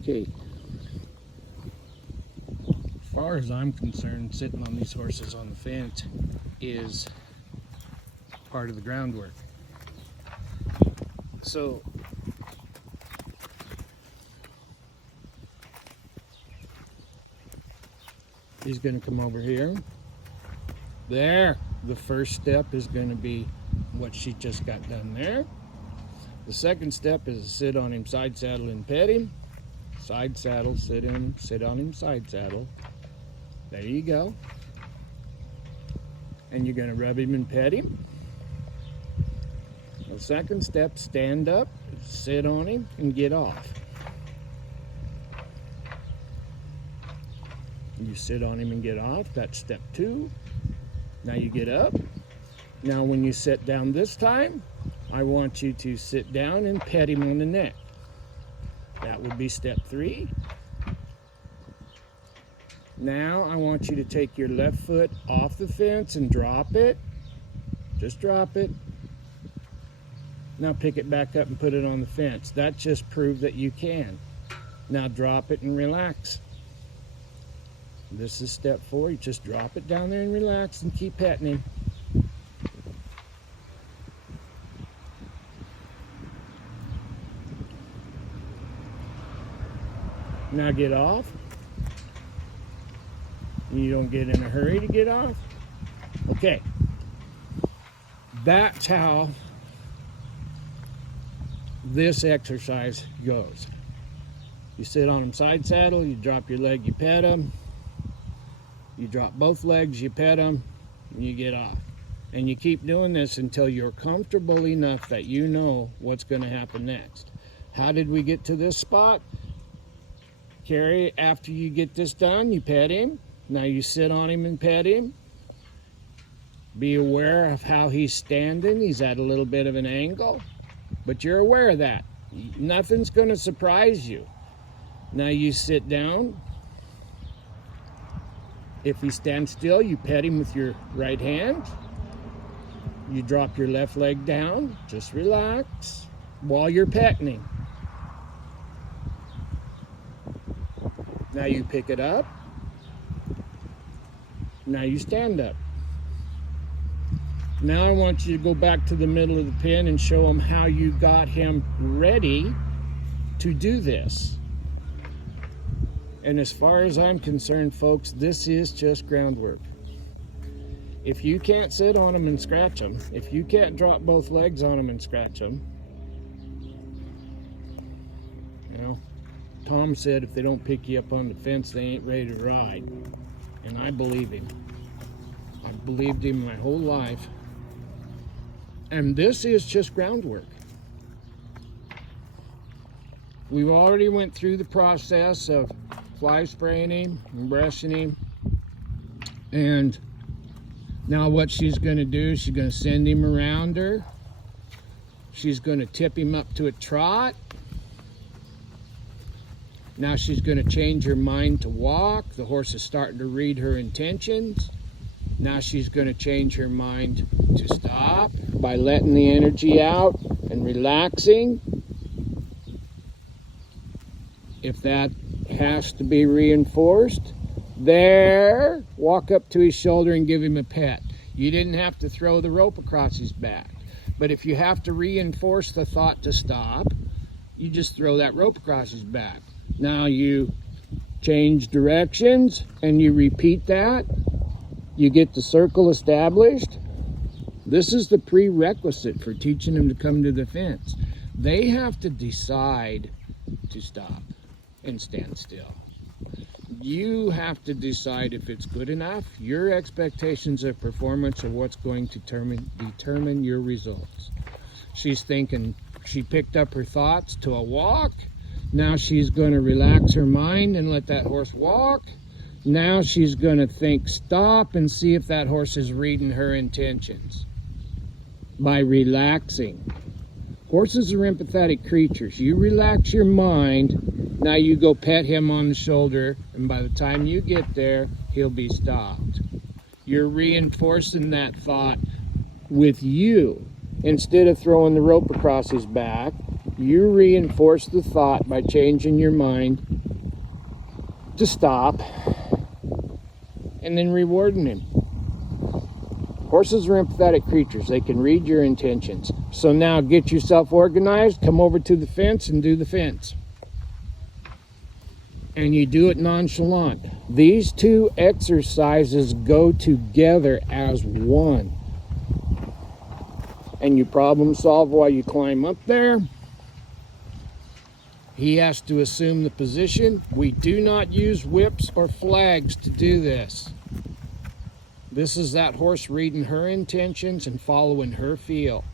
Okay. As far as I'm concerned, sitting on these horses on the fence is part of the groundwork. So he's going to come over here. There. The first step is going to be what she just got done there. The second step is to sit on him, side saddle, and pet him. Side saddle, sit on him, side saddle. There you go. And you're going to rub him and pet him. The second step, stand up, sit on him, and get off. You sit on him and get off. That's step 2. Now you get up. Now when you sit down this time, I want you to sit down and pet him on the neck. That would be step 3. Now I want you to take your left foot off the fence and drop it. Just drop it. Now pick it back up and put it on the fence. That just proved that you can. Now drop it and relax. This is step 4. You just drop it down there and relax and keep petting him. Now get off. You don't get in a hurry to get off. Okay. That's how this exercise goes. You sit on him side saddle, you drop your leg, you pet him. You drop both legs, you pet him, and you get off. And you keep doing this until you're comfortable enough that you know what's going to happen next. How did we get to this spot? Carrie, after you get this done, you pet him. Now you sit on him and pet him. Be aware of how he's standing. He's at a little bit of an angle, but you're aware of that. Nothing's going to surprise you. Now you sit down. If he stands still, you pet him with your right hand. You drop your left leg down. Just relax while you're petting him. Now you pick it up. Now you stand up. Now I want you to go back to the middle of the pen and show him how you got him ready to do this. And as far as I'm concerned, folks, this is just groundwork. If you can't sit on them and scratch them, if you can't drop both legs on them and scratch them, you know, Tom said if they don't pick you up on the fence, they ain't ready to ride. And I believe him. I've believed him my whole life. And this is just groundwork. We've already went through the process of fly spraying him and brushing him. And now what she's going to do, she's going to send him around her. She's going to tip him up to a trot. Now she's going to change her mind to walk. The horse is starting to read her intentions. Now she's going to change her mind to stop by letting the energy out and relaxing. If that has to be reinforced, there, walk up to his shoulder and give him a pet. You didn't have to throw the rope across his back. But if you have to reinforce the thought to stop, you just throw that rope across his back. Now you change directions and you repeat that. You get the circle established. This is the prerequisite for teaching them to come to the fence. They have to decide to stop and stand still. You have to decide if it's good enough. Your expectations of performance are what's going to determine your results. She's thinking, she picked up her thoughts to a walk. Now she's going to relax her mind and let that horse walk. Now she's going to think stop and see if that horse is reading her intentions by relaxing. Horses are empathetic creatures. You relax your mind, now you go pet him on the shoulder, and by the time you get there, he'll be stopped. You're reinforcing that thought with you. Instead of throwing the rope across his back, you reinforce the thought by changing your mind to stop and then rewarding him. Horses are empathetic creatures. They can read your intentions. So now get yourself organized, come over to the fence and do the fence. And you do it nonchalant. These two exercises go together as one. And you problem solve while you climb up there. He has to assume the position. We do not use whips or flags to do this. This is that horse reading her intentions and following her feel.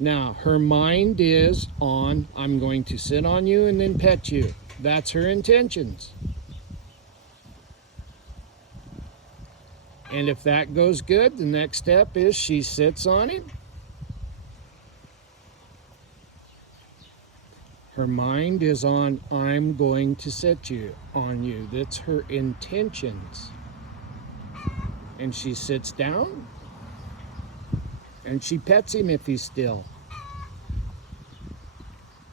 Now, her mind is on, I'm going to sit on you and then pet you. That's her intentions. And if that goes good, the next step is she sits on him. Her mind is on, I'm going to sit on you. That's her intentions. And she sits down and she pets him if he's still.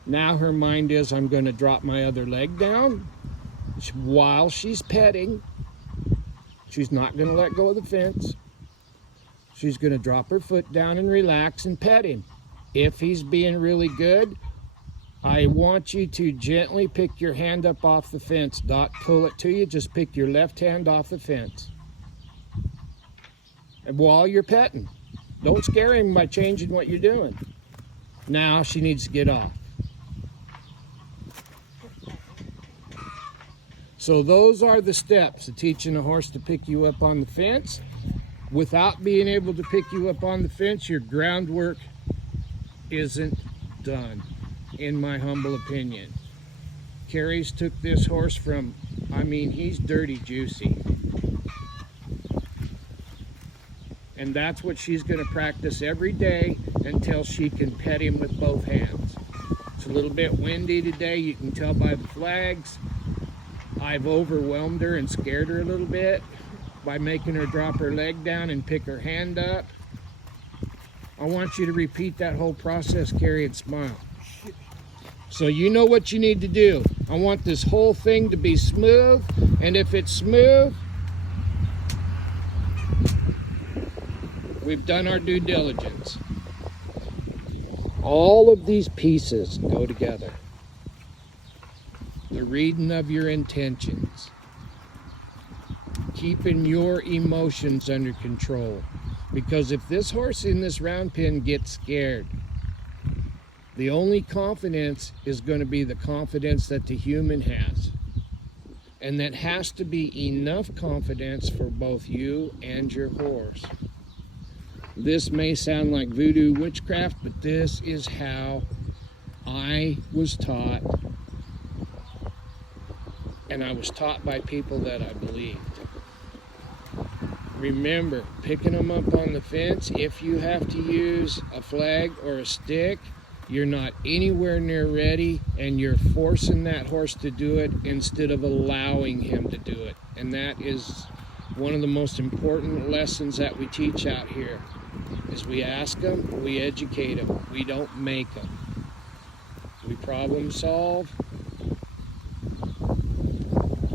Now her mind is, I'm going to drop my other leg down. While she's petting, she's not going to let go of the fence. She's going to drop her foot down and relax and pet him. If he's being really good, I want you to gently pick your hand up off the fence. Not pull it to you, just pick your left hand off the fence. And while you're petting, don't scare him by changing what you're doing. Now she needs to get off. So those are the steps of teaching a horse to pick you up on the fence. Without being able to pick you up on the fence, your groundwork isn't done, in my humble opinion. Carrie's took this horse from, he's dirty juicy. And that's what she's going to practice every day until she can pet him with both hands. It's a little bit windy today. You can tell by the flags. I've overwhelmed her and scared her a little bit by making her drop her leg down and pick her hand up. I want you to repeat that whole process, Carrie, and smile. So you know what you need to do. I want this whole thing to be smooth, and if it's smooth, we've done our due diligence. All of these pieces go together. The reading of your intentions. Keeping your emotions under control. Because if this horse in this round pen gets scared, the only confidence is going to be the confidence that the human has. And that has to be enough confidence for both you and your horse. This may sound like voodoo witchcraft, but this is how I was taught. And I was taught by people that I believed. Remember, picking them up on the fence, if you have to use a flag or a stick, you're not anywhere near ready, and you're forcing that horse to do it instead of allowing him to do it. And that is one of the most important lessons that we teach out here. Is we ask them, we educate them, we don't make them. We problem solve,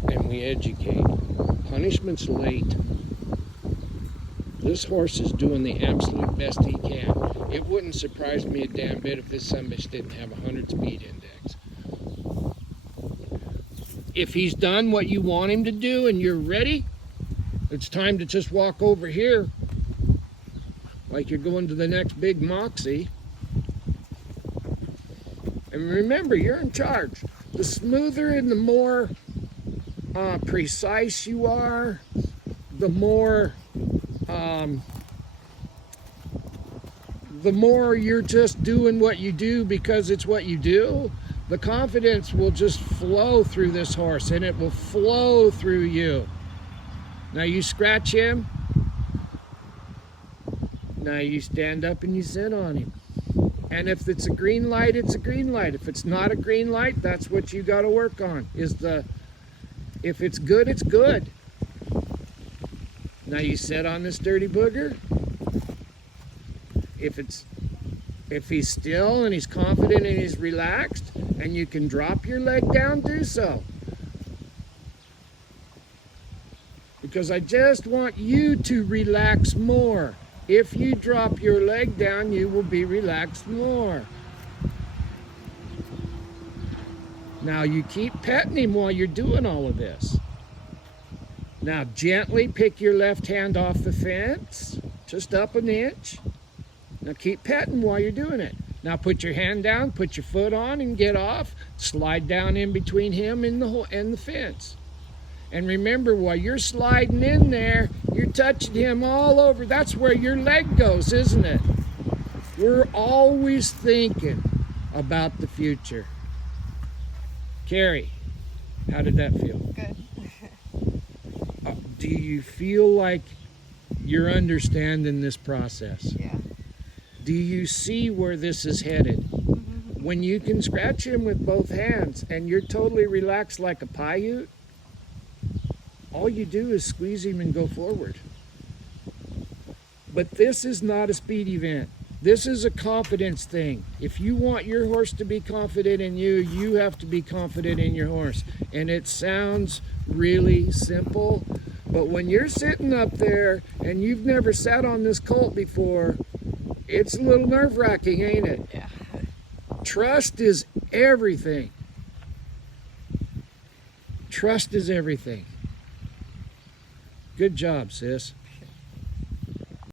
and we educate. Punishment's late. This horse is doing the absolute best he can. It wouldn't surprise me a damn bit if this sumbitch didn't have 100 speed index. If he's done what you want him to do and you're ready, it's time to just walk over here like you're going to the next big moxie. And remember, you're in charge. The smoother and the more precise you are, the more you're just doing what you do because it's what you do, the confidence will just flow through this horse, and it will flow through you. Now you scratch him. Now you stand up and you sit on him. And if it's a green light, it's a green light. If it's not a green light, that's what you got to work on. If it's good, it's good. Now you sit on this dirty booger. If it's If he's still and he's confident and he's relaxed and you can drop your leg down, do so. Because I just want you to relax more. If you drop your leg down, you will be relaxed more. Now you keep petting him while you're doing all of this. Now gently pick your left hand off the fence, just up an inch. Now keep petting while you're doing it. Now put your hand down, put your foot on and get off. Slide down in between him and the fence. And remember, while you're sliding in there, you're touching him all over. That's where your leg goes, isn't it? We're always thinking about the future. Carrie, how did that feel? Good. Do you feel like you're understanding this process? Yeah. Do you see where this is headed? Mm-hmm. When you can scratch him with both hands and you're totally relaxed like a Paiute, all you do is squeeze him and go forward. But this is not a speed event. This is a confidence thing. If you want your horse to be confident in you, you have to be confident in your horse. And it sounds really simple, but when you're sitting up there and you've never sat on this colt before, it's a little nerve-wracking, ain't it? Yeah. Trust is everything. Trust is everything. Good job, sis.